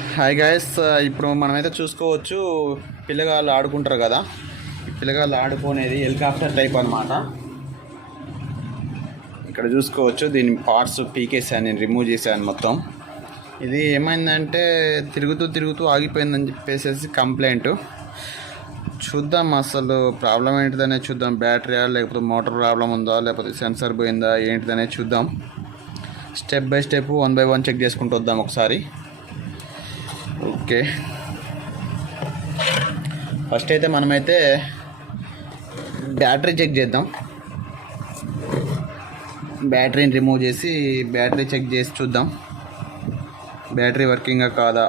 Hi guys, ఇప్పుడు మనమైతే చూసుకోవచ్చు. పిల్లగాళ్ళు ఆడుకుంటారు కదా, ఈ పిల్లగాళ్ళు ఆడుకునేది హెలికాప్టర్ టైప్ అనమాట. ఇక్కడ చూసుకోవచ్చు, దీని పార్ట్స్ పీకేసాను, నేను రిమూవ్ చేశాను మొత్తం. ఇది ఏమైందంటే తిరుగుతూ తిరుగుతూ ఆగిపోయిందని చెప్పేసి కంప్లైంట్. చూద్దాం అసలు ప్రాబ్లం ఏంటిదనే చూద్దాం. బ్యాటరీయా లేకపోతే మోటార్ ప్రాబ్లం ఉందా లేకపోతే సెన్సర్ పోయిందా ఏంటిదనే చూద్దాం. Step by step 1 by 1 check చేసుకుంటూ వద్దాం ఒకసారి. ఓకే, ఫస్ట్ అయితే మనమైతే బ్యాటరీ చెక్ చేద్దాం. బ్యాటరీని రిమూవ్ చేసి బ్యాటరీ చెక్ చేసి చూద్దాం బ్యాటరీ వర్కింగా కాదా.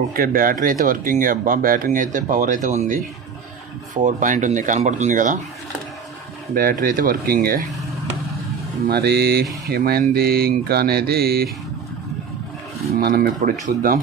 ఓకే, బ్యాటరీ అయితే వర్కింగ్ అబ్బా. బ్యాటరీ అయితే పవర్ అయితే ఉంది, 4 పాయింట్ ఉంది, కనబడుతుంది కదా. బ్యాటరీ అయితే వర్కింగే. మరి ఏమైంది ఇంకా అనేది మనం ఇప్పుడు చూద్దాం.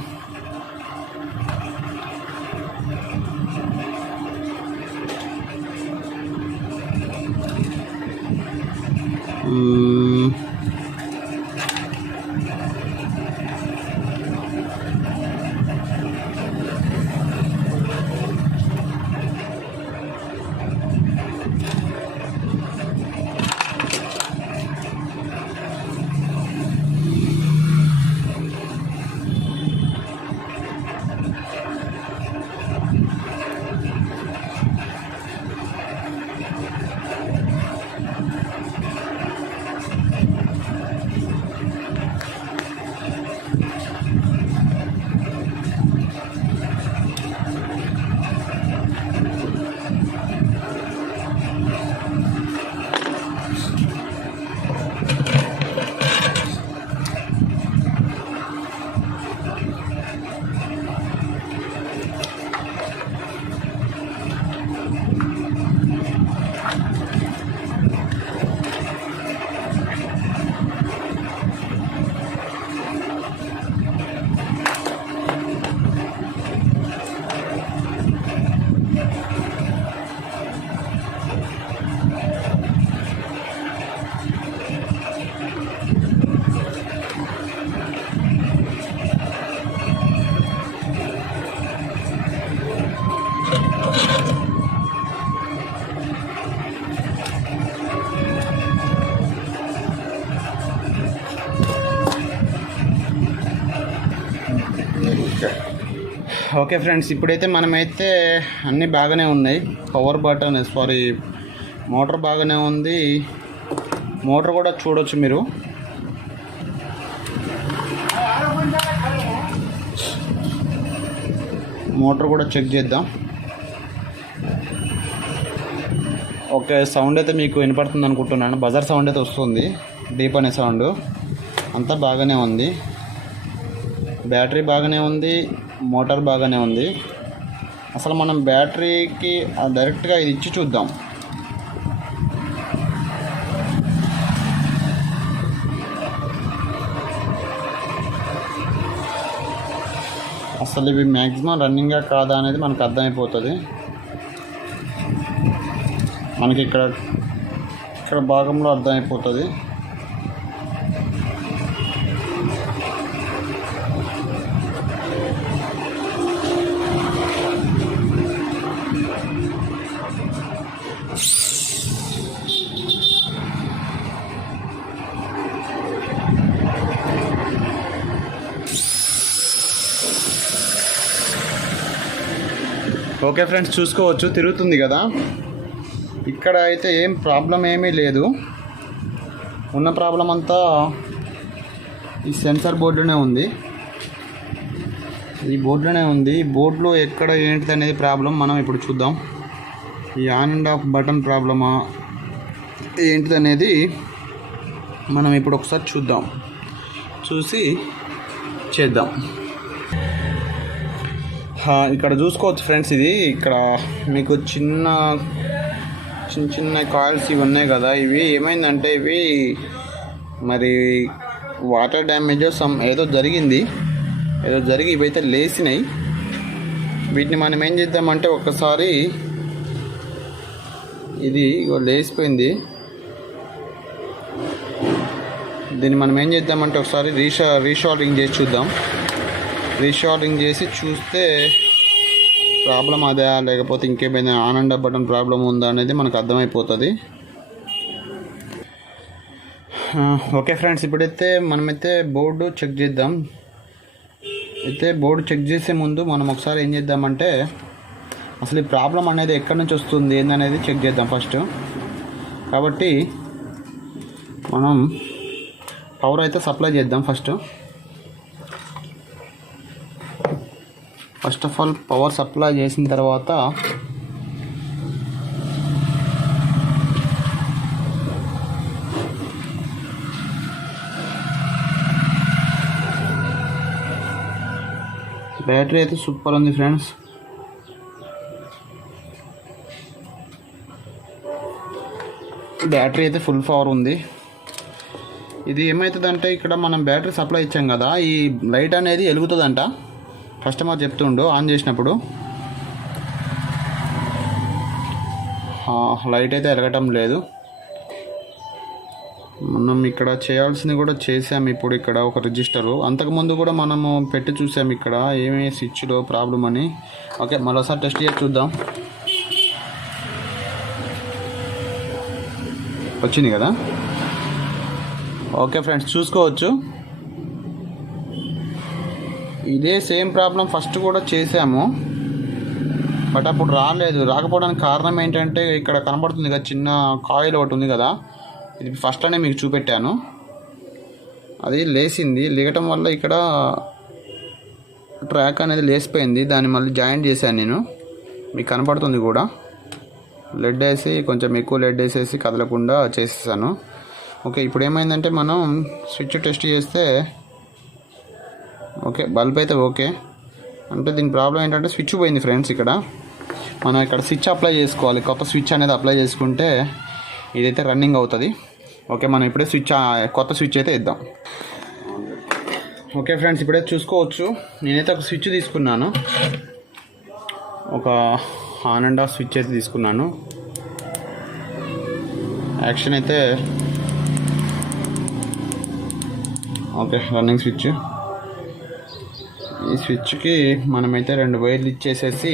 ఓకే ఫ్రెండ్స్, ఇప్పుడైతే మనమైతే అన్నీ బాగానే ఉన్నాయి. పవర్ బటన్ మోటార్ బాగానే ఉంది. మోటార్ కూడా చూడొచ్చు మీరు. మోటార్ కూడా చెక్ చేద్దాం. ఓకే, సౌండ్ అయితే మీకు వినపడుతుంది అనుకుంటున్నాను. బజార్ సౌండ్ అయితే వస్తుంది, డీప్ అనే సౌండ్. అంతా బాగానే ఉంది. బ్యాటరీ బాగానే ఉంది, మోటార్ బాగానే ఉంది. అసలు మనం బ్యాటరీకి డైరెక్ట్గా ఇది ఇచ్చి చూద్దాం. అసలు ఇవి మ్యాక్సిమం రన్నింగ్గా కాదా అనేది మనకు అర్థమైపోతుంది. మనకి ఇక్కడ భాగంలో అర్థమైపోతుంది. ఓకే ఫ్రెండ్స్, చూసుకోవచ్చు, తిరుగుతుంది కదా. ఇక్కడ అయితే ఏం ప్రాబ్లం ఏమీ లేదు. ఉన్న ప్రాబ్లం అంతా ఈ సెన్సార్ బోర్డులోనే ఉంది. ఈ బోర్డులో ఎక్కడ ఏంటిది అనేది ప్రాబ్లం మనం ఇప్పుడు చూద్దాం. ఈ ఆన్ అండ్ ఆఫ్ బటన్ ప్రాబ్లమా ఏంటిది అనేది మనం ఇప్పుడు ఒకసారి చూసి చేద్దాం. ఇక్కడ చూసుకోవచ్చు ఫ్రెండ్స్, ఇది ఇక్కడ మీకు చిన్న కాయిల్స్ ఇవి ఉన్నాయి కదా, ఇవి ఏమైందంటే ఇవి మరి వాటర్ డ్యామేజ్ ఏదో జరిగి ఇవైతే లేసినాయి. వీటిని మనం ఏం చేద్దామంటే ఒకసారి ఇది లేసిపోయింది, దీన్ని మనం ఏం చేద్దామంటే ఒకసారి రీషాల్డింగ్ చేసి చూద్దాం. రీషాల్డింగ్ చేసి చూస్తే ప్రాబ్లం అదా లేకపోతే ఇంకేమైనా on and of button problem ఉందా అనేది మనకు అర్థమైపోతుంది. ఓకే ఫ్రెండ్స్, ఇప్పుడైతే మనమైతే బోర్డు చెక్ చేద్దాం. అయితే బోర్డు చెక్ చేసే ముందు మనం ఒకసారి ఏం చేద్దామంటే అసలు ఈ ప్రాబ్లం అనేది ఎక్కడి నుంచి వస్తుంది ఏందనేది చెక్ చేద్దాం ఫస్ట్. కాబట్టి మనం పవర్ అయితే సప్లై చేద్దాం. First of all power supply చేసిన తర్వాత బ్యాటరీ అయితే సూపర్ ఉంది ఫ్రెండ్స్. బ్యాటరీ అయితే ఫుల్ పవర్ ఉంది. ఇది ఏమవుతుందంటే ఇక్కడ మనం బ్యాటరీ సప్లై ఇచ్చాం కదా, ఈ లైట్ అనేది వెలుగుతుందంట. కస్టమర్ చెప్తుండు ఆన్ చేసినప్పుడు లైట్ అయితే వెలగటం లేదు. మనం ఇక్కడ చేయాల్సింది కూడా చేసాము. ఇప్పుడు ఇక్కడ ఒక రిజిస్టరు అంతకుముందు కూడా మనము పెట్టి చూసాము ఇక్కడ ఏమీ స్విచ్లో ప్రాబ్లం అని. ఓకే, మరోసారి టెస్ట్ చేసి చూద్దాం. వచ్చింది కదా. ఓకే ఫ్రెండ్స్, చూసుకోవచ్చు ఇదే సేమ్ ప్రాబ్లం ఫస్ట్ కూడా చేసాము, బట్ అప్పుడు రాకపోవడానికి కారణం ఏంటంటే ఇక్కడ కనబడుతుంది కదా చిన్న కాయిల్ ఒకటి ఉంది కదా, ఇది ఫస్ట్లోనే మీకు చూపెట్టాను. అది లేగటం వల్ల ఇక్కడ ట్రాక్ అనేది లేసిపోయింది. దాన్ని మళ్ళీ జాయింట్ చేశాను నేను, మీకు కనబడుతుంది కూడా. లెడ్ వేసి కొంచెం ఎక్కువ లెడ్ వేసేసి కదలకుండా చేసేసాను. ఓకే, ఇప్పుడు ఏమైందంటే మనం స్విచ్ టెస్ట్ చేస్తే ఓకే, బల్బ్ అయితే ఓకే. అంటే దీని ప్రాబ్లం ఏంటంటే స్విచ్ పోయింది ఫ్రెండ్స్. మనం ఇక్కడ స్విచ్ అప్లై చేసుకోవాలి, కొత్త స్విచ్ అనేది అప్లై చేసుకుంటే ఇదైతే రన్నింగ్ అవుతుంది. ఓకే, మనం ఇప్పుడే కొత్త స్విచ్ అయితే ఇద్దాం. ఓకే ఫ్రెండ్స్, ఇప్పుడే చూసుకోవచ్చు నేనైతే ఒక స్విచ్ తీసుకున్నాను, ఒక ఆన్ అండ్ ఆఫ్ స్విచ్ అయితే తీసుకున్నాను. యాక్షన్ అయితే ఓకే, రన్నింగ్ స్విచ్. ఈ స్విచ్కి మనమైతే 2 వైర్లు ఇచ్చేసేసి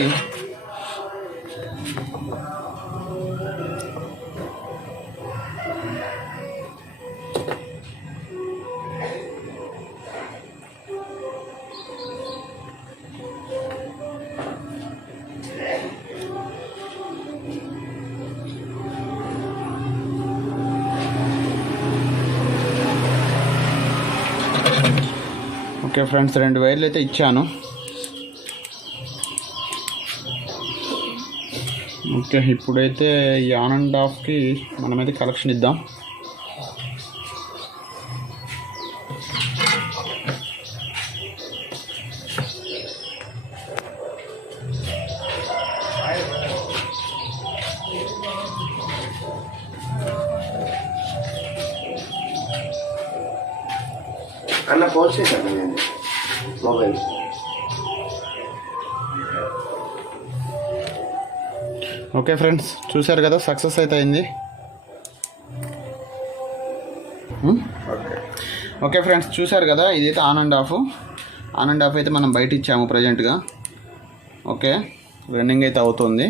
ఓకే ఫ్రెండ్స్, 2 వైర్లు అయితే ఇచ్చాను. ఓకే, ఇప్పుడైతే ఈ ఆన్ అండ్ ఆఫ్కి మనమైతే కనెక్షన్ ఇద్దాం. అన్న ఫోన్ చేశాను నేను మొబైల్. ఓకే ఫ్రెండ్స్, చూశారు కదా, సక్సెస్ అయితే అయింది. ఓకే ఫ్రెండ్స్, చూశారు కదా, ఇదైతే ఆన్ అండ్ ఆఫ్ అయితే మనం బయట ఇచ్చాము ప్రజెంట్గా. ఓకే, రన్నింగ్ అయితే అవుతుంది.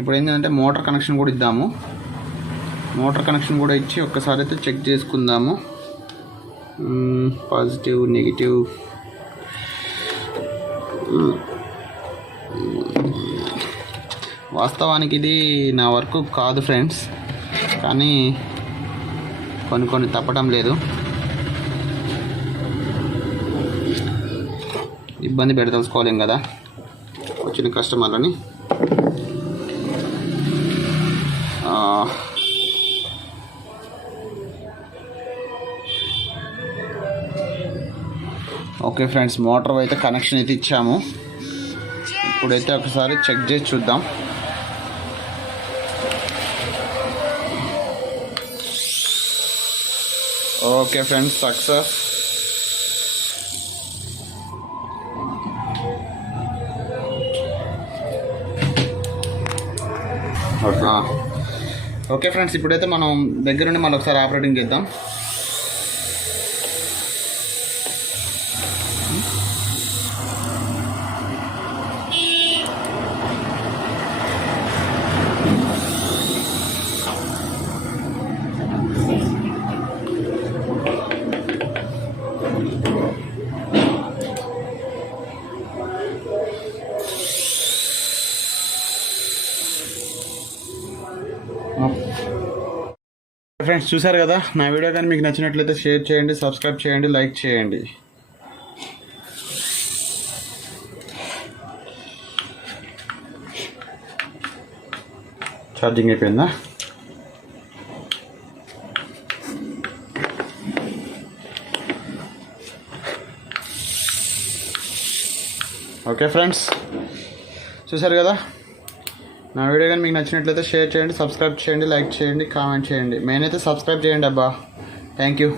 ఇప్పుడు ఏంటంటే మోటార్ కనెక్షన్ కూడా ఇద్దాము. మోటార్ కనెక్షన్ కూడా ఇచ్చి ఒక్కసారి అయితే చెక్ చేసుకుందాము. Positive, negative. వాస్తవానికి ఇది నా వర్క్ కాదు ఫ్రెండ్స్, కానీ కొన్ని తప్పడం లేదు. ఇబ్బంది పెడతలుసుకోలేం కదా వచ్చిన కస్టమర్లని. ఓకే ఫ్రెండ్స్, మోటార్ అయితే కనెక్షన్ అయితే ఇచ్చాము. ఇప్పుడైతే ఒకసారి చెక్ చేసి చూద్దాం. Okay friends, success. Okay friends, ఇప్పుడైతే మనం దగ్గరుండి మళ్ళీ ఒకసారి ఆపరేటింగ్ చేద్దాం. ఫ్రెండ్స్, చూసారు కదా, నా వీడియో కానీ మీకు నచ్చినట్లయితే షేర్ చేయండి, సబ్స్క్రైబ్ చేయండి, లైక్ చేయండి. ఛార్జింగ్ అయిపోయిందా? ఓకే ఫ్రెండ్స్, చూసారు కదా, నా వీడియో కానీ మీకు నచ్చినట్లయితే షేర్ చేయండి, సబ్స్క్రైబ్ చేయండి, లైక్ చేయండి, కామెంట్ చేయండి. మెయిన్ అయితే సబ్స్క్రైబ్ చేయండి అబ్బా. Thank you.